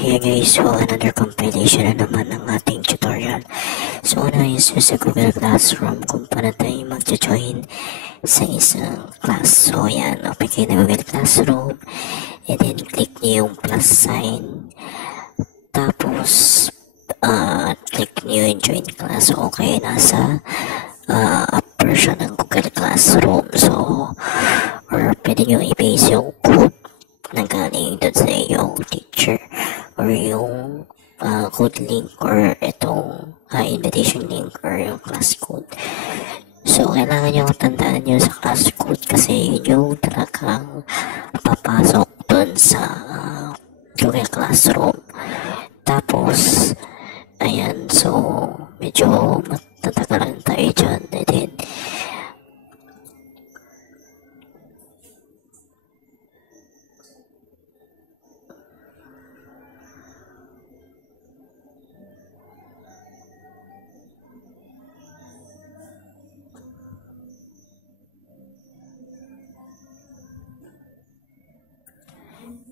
So yun guys, so another compilation na naman ng ating tutorial. So una is sa Google Classroom kung paano tayo mag-join sa isang class. So yan, open kayo na Google Classroom and then click nyo yung plus sign. Tapos click nyo yung join class. So okay, nasa up version ng Google Classroom. So or pwede nyo i-paste yung code na galing doon sa iyong teacher or yung code link or itong invitation link or yung class code. So, kailangan nyo tandaan nyo sa class code kasi yun yung talagang papasok doon sa Google Classroom. Tapos, ayan, so medyo matatagalan tayo dyan. And then,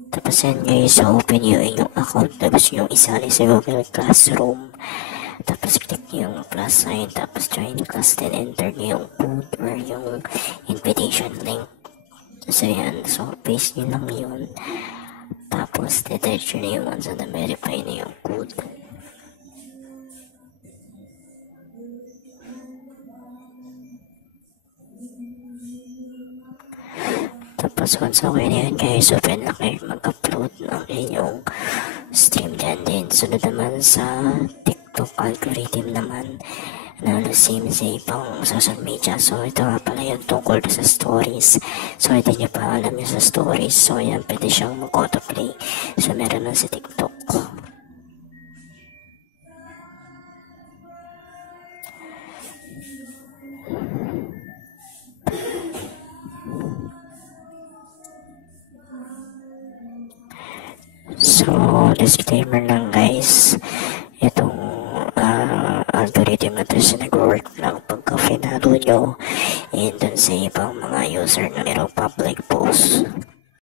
tapos yan guys, so open nyo yung account na gusto nyo isali sa Google Classroom. Tapos click nyo yung plus sign, tapos join class, then enter nyo yung code or yung invitation link. So yan, so paste nyo lang yun. Tapos detach nyo yung once na verify na yung code. Tapos once okay na yun guys, open na kayo mag-upload ng inyong stream dyan din. Sunod naman sa TikTok algorithm naman na same sa ibang social media. So ito nga pala yung tungkol sa stories. So hindi nyo pa alam yung sa stories. So yan, pwede siyang mag-autoplay. So meron na sa TikTok. So, disclaimer lang guys, itong algorithm na ito nag-work lang pagka finalo nyo and dun sa ibang mga user na mayroong public post.